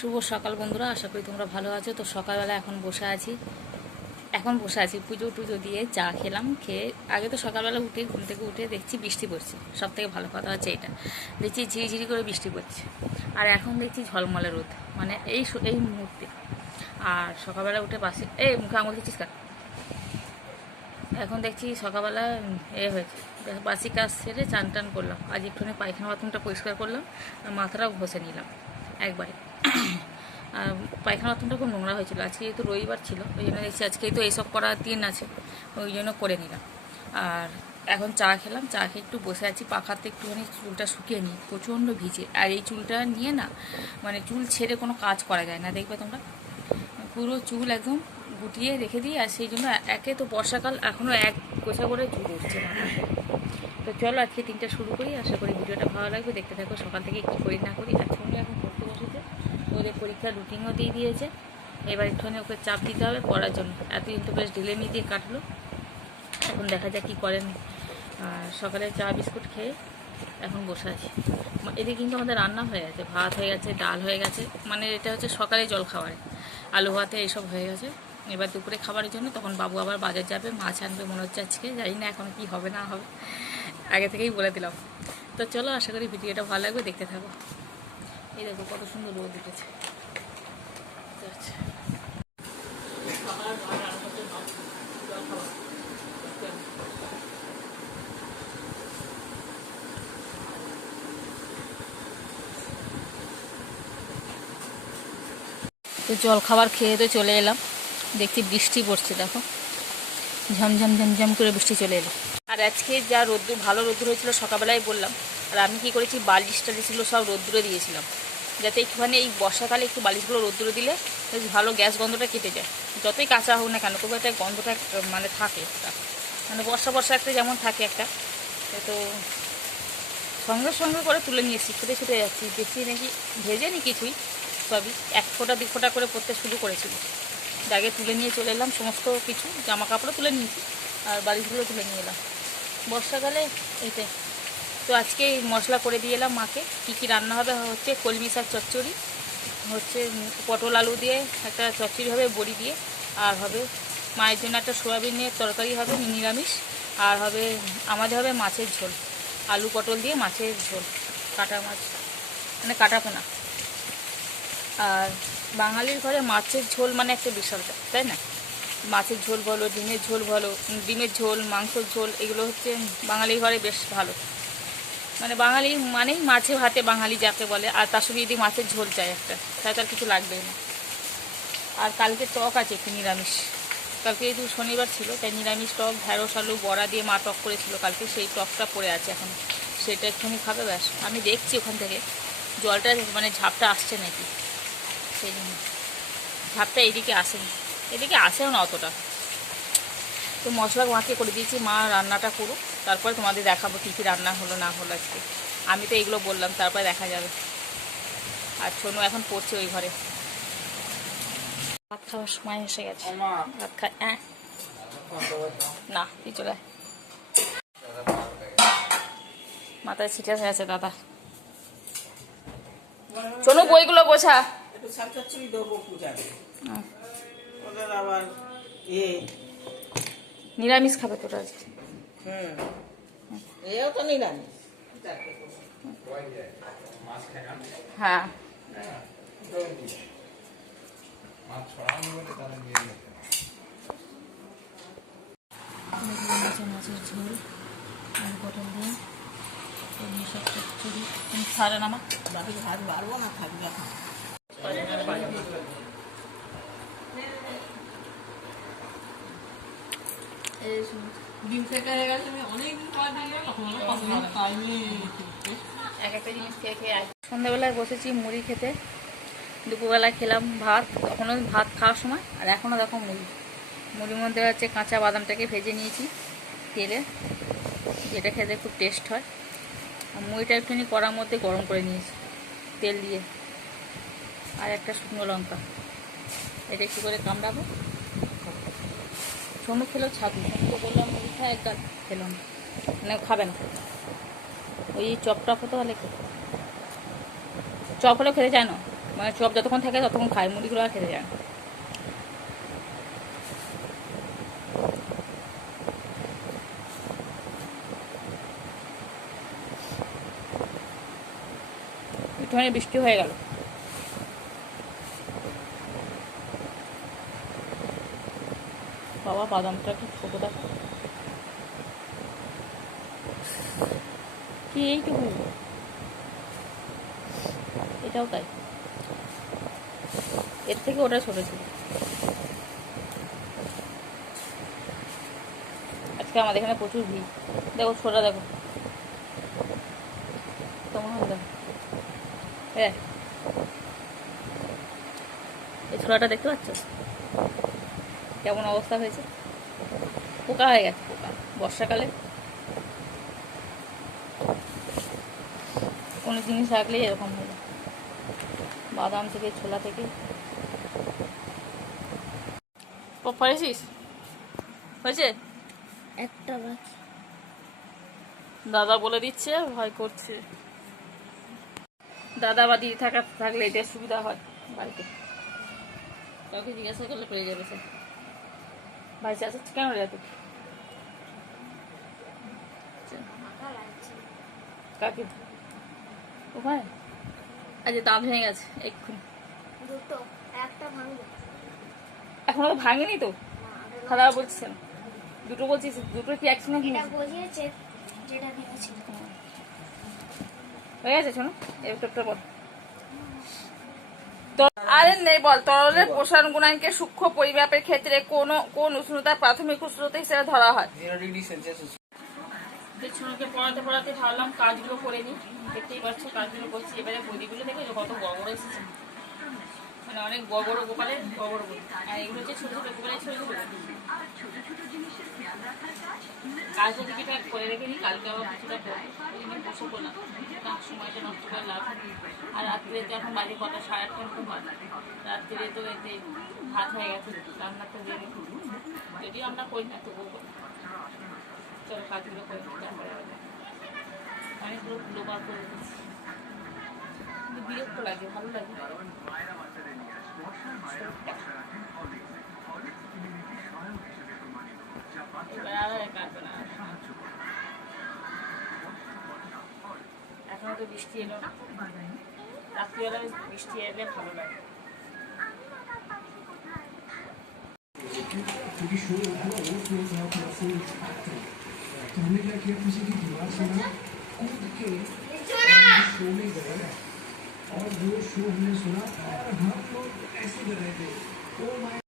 শুভ সকাল বন্ধুরা, আশা করি তোমরা ভালো আছো। তো সকালবেলা এখন বসে আছি পুজো টুজো দিয়ে চা খেলাম। খেয়ে আগে তো সকালবেলা উঠে ঘুম থেকে উঠে দেখছি বৃষ্টি পড়ছে। সব থেকে ভালো কথা হচ্ছে এটা, দেখছি ঝিরিঝিরি করে বৃষ্টি পড়ছে। আর এখন দেখছি ঝলমলে রোদ, মানে এই মুহূর্তে। আর সকালবেলা উঠে মুখে আঙুল দিচ্ছিস কার। এখন দেখছি সকালবেলা হয়েছে, বাসি কাজ সেরে চান টান করলাম। আজ একটুখানি পায়খানা বাথরুমটা পরিষ্কার করলাম আর মাথাটাও ঘষে নিলাম একবারে। আর পায়খানা বাথরুমটা খুব নোংরা হয়েছিল। আজকে যেহেতু রবিবার ছিল, ওই জন্য দেখছি আজকেই তো এইসব করার দিন আছে, ওই জন্য করে নিলাম। আর এখন চা খেলাম, চা খেয়ে একটু বসে আছি পাখাতে, একটুখানি চুলটা শুকিয়ে নিই, প্রচণ্ড ভিজে। আর এই চুলটা নিয়ে না, মানে চুল ছেড়ে কোনো কাজ করা যায় না, দেখবে তোমরা। পুরো চুল একদম গুটিয়ে রেখে দিই। আর সেই জন্য একে তো বর্ষাকাল, এখনও এক গোছা করে চুল উঠছে না। তো চলো আজকে দিনটা শুরু করি, আশা করি ভিডিওটা ভালো লাগবে, দেখতে থাকো সকাল থেকে কী করি না করি। আর ছোটো এখন পড়তে বসেছে, ওদের পরীক্ষার রুটিনও দিয়ে দিয়েছে। এবার একটুখানি ওকে চাপ দিতে হবে পড়ার জন্য। এতদিন তো বেশ ঢিলেমি দিয়ে কাটলো, এখন দেখা যাক কী করেন। আর সকালে চা বিস্কুট খেয়ে এখন বসে আছি। এদিকে কিন্তু আমাদের রান্না হয়ে গেছে, ভাত হয়ে গেছে, ডাল হয়ে গেছে, মানে এটা হচ্ছে সকালে জল খাবারে, আলু ভাতে এইসব হয়ে গেছে। এবার দুপুরে খাবারের জন্য তখন বাবু আবার বাজার যাবে, মাছ আনবে মনে হচ্ছে আজকে, জানি না এখন কি হবে না হবে, আগে থেকেই বলে দিলাম। তো চলো, আশা করি ভিডিওটা ভালো লাগবে, দেখতে থাকো। এই দেখো কত সুন্দর রোদ উঠেছে। তো জল খাবার খেয়ে তো চলে এলাম, দেখছি বৃষ্টি পড়ছে, দেখো ঝমঝম ঝমঝম করে বৃষ্টি চলে এলো। আর আজকে যা রোদ্দুর, ভালো রোদ্দুর হয়েছিল সকালবেলায় বললাম। আর আমি কি করেছি, বালিশ টালিশগুলো সব রোদ্দুরে দিয়েছিলাম, যাতে একটুখানি এই বর্ষাকালে একটু বালিশগুলো রোদ্দুরে দিলে বেশ ভালো গ্যাস গন্ধটা কেটে যায়। যতই কাঁচা হোক না কেন, তবু একটা গন্ধটা মানে থাকে, মানে বর্ষা একটা যেমন থাকে একটা। তো সঙ্গে সঙ্গে করে তুলে নিয়েছি, ছুটে যাচ্ছি, বেশি নাকি ভেজে নি কিছুই, সবই 1 ফোঁটা 2 ফোঁটা করে পড়তে শুরু করেছিল। আগে তুলে নিয়ে চলে এলাম, সমস্ত কিছু জামা কাপড়ও তুলে নিয়েছি আর বালিশগুলো তুলে নিয়ে এলাম। বর্ষাকালে এইটাই। তো আজকে মশলা করে দিয়ে এলাম মাকে। কী রান্না হবে হচ্ছে কলমি শাক চচ্চড়ি, হচ্ছে পটল আলু দিয়ে একটা চচ্চড়ি হবে বড়ি দিয়ে, আর হবে মায়ের জন্য একটা সোয়াবিনের তরকারি হবে নিরামিষ, আর হবে আমাদের হবে মাছের ঝোল, আলু পটল দিয়ে মাছের ঝোল, কাটা মাছ মানে কাটা পোনা। আর বাঙালির ঘরে মাছের ঝোল মানে একটা বিশাল, তাই না? মাছের ঝোল বলো, ডিমের ঝোল বলো, ডিমের ঝোল, মাংসের ঝোল, এগুলো হচ্ছে বাঙালির ঘরে বেশ ভালো। মানে বাঙালি মানেই মাছে ভাতে বাঙালি যাকে বলে। আর তার সঙ্গে যদি মাছের ঝোল চাই একটা, তাই তার কিছু লাগবেই না। আর কালকে টক আছে একটু নিরামিষ, কালকে যেহেতু শনিবার ছিল তাই নিরামিষ টক, ঢ্যাঁড়স আলু বড়া দিয়ে মা টক করেছিল কালকে, সেই টকটা পড়ে আছে এখন, সেটা একটুখানি খাবে ব্যাস। আমি দেখছি ওখান থেকে জলটা মানে ঝাপটা আসছে নাকি, সেই জন্য। ঝাপটা এদিকে আসেনি, এদিকে আসেও না অতটা। তো মশলা মাকে করে দিয়েছি, মা রান্নাটা করুক, তারপরে তোমাদের দেখাবো কী কী রান্না হলো না হলো আজকে। আমি তো এগুলো বললাম, তারপরে দেখা যাবে। আর সোনু এখন পড়ছে ওই ঘরে। ভাত খাওয়ার সময় এসে গেছে, ভাত খায়। না তুই চলে মাথায় ছিটে গেছে দাদা। সোনু বইগুলো গোছা। নিরামিষ খাবে তোরা আজকে? তো নিরামিষ। হ্যাঁ মাছের ঝোল আর পটল দিয়ে সব চচ্চড়ি। তুমি ছাড়ে না মা, বাকি ভাত বাড়বো না, থাকবে এখন। ডিম ফেকা হয়ে গেছে, আমি অনেকদিন পর খাইনি। এক একটা জিনিস খেয়ে খেয়ে আসি। সন্ধ্যাবেলায় বসেছি মুড়ি খেতে, দুপুরবেলা খেলাম ভাত, তখনও ভাত খাওয়ার সময়। আর এখনও দেখো মুড়ির মধ্যে হচ্ছে কাঁচা বাদামটাকে ভেজে নিয়েছি তেলে, যেটা খেতে খুব টেস্ট হয়। আর মুড়িটা একটুখানি কড়ার মধ্যে গরম করে নিয়েছি তেল দিয়ে, আর একটা শুকনো লঙ্কা, এটা একটু করে কামড়াবো। সোনু খেলো ছাতু, সোনুকে বললাম মুড়ি খায়, এক গাল খেলো না, মানে খাবে না। ওই চপ টপ হতে হলে চপ হলেও খেতে চায় না, মানে চপ যতক্ষণ থাকে ততক্ষণ খায়, মুড়িগুলো আর খেতে যায় না। একটুখানি বৃষ্টি হয়ে গেল। বাবা বাদামটা কি ছোট দেখো, কি এইটুকু, এটাও তাই, এর থেকে ওটা ছোট ছিল। আজকে আমাদের এখানে প্রচুর ভিড়, দেখো ছোটা দেখো, তোমার দেখো এই ছোলাটা দেখতে পাচ্ছ কেমন অবস্থা হয়েছে, পোকা হয়ে গেছে, পোকা বর্ষাকালে কোনো জিনিস রাখলেই এরকম হলো, বাদাম থেকে ছোলা থেকে। পড়েছিস হয়েছে একটা বাকি। দাদা বলে দিচ্ছে, ভয় করছে। দাদা বা দিদি থাকলে এদের সুবিধা হয় বাড়িতে, কাউকে জিজ্ঞাসা করলে পেয়ে যাবে স্যার। ভাই চাষ হচ্ছে কেন রে তুই? কাকে ও ভাই আজ দাম ভেঙে গেছে এক্ষুনি, দুটো, একটা ভাঙবে। এখনো তো ভাঙেনি তো, খারাপ বলছেন দুটো বলছিস, দুটো কি একসঙ্গে এটা কিনেছিস? বসিয়েছে যেটা ভেঙেছিল। হয়ে গেছে শোনো এবার বল। আরে নেই বল, তরলের প্রসারণ গুণাঙ্কে সূক্ষ্ম পরিমাপের ক্ষেত্রে কোন উষ্ণতা প্রাথমিক উষ্ণতা হিসেবে ধরা হয়? 0 ডিগ্রি সেলসিয়াস। ছোটকে পড়াতে পড়াতে ভাবলাম কাজগুলো করে নিই, দেখতেই পাচ্ছ কাজগুলো করছি। এবারে বদিগুলো দেখে কত বড় বড় এসেছে, মানে অনেক বড় বড় গোপালের বড় বড় বদি, আর এগুলো হচ্ছে ছোট ছোট গোপালের ছোট ছোট। কাজ যদি কিছুটা করে রেখে নিই, কালকে আবার কিছুটা করবো, ওই জন্য বসে করলাম, তার সময়টা নষ্ট করে লাভ নেই। আর রাত্রে তো এখন বাজে কটা, 8:30 মতো হয়, রাত্রে তো এতে ভাত হয়ে গেছে, রান্নাটা দিয়ে যদিও আমরা করি না তবুও করি। চলো কাজগুলো করে নিই, তারপরে অনেকগুলো লোবার করে দিচ্ছি, কিন্তু বিরক্ত লাগে, ভালো লাগে। এবার আর কাটবে না, এখনো তো বৃষ্টি এলো না, রাত্রিবেলা বৃষ্টি এলে ভালো লাগে। क्योंकि शो था ना वो फ्लो था थोड़ा फुल एक्टिंग, तो हमने क्या किया किसी की दीवार से ना कूद के शो में गए और वो शो हमने सुना और हम लोग ऐसे कर रहे थे, ओ माय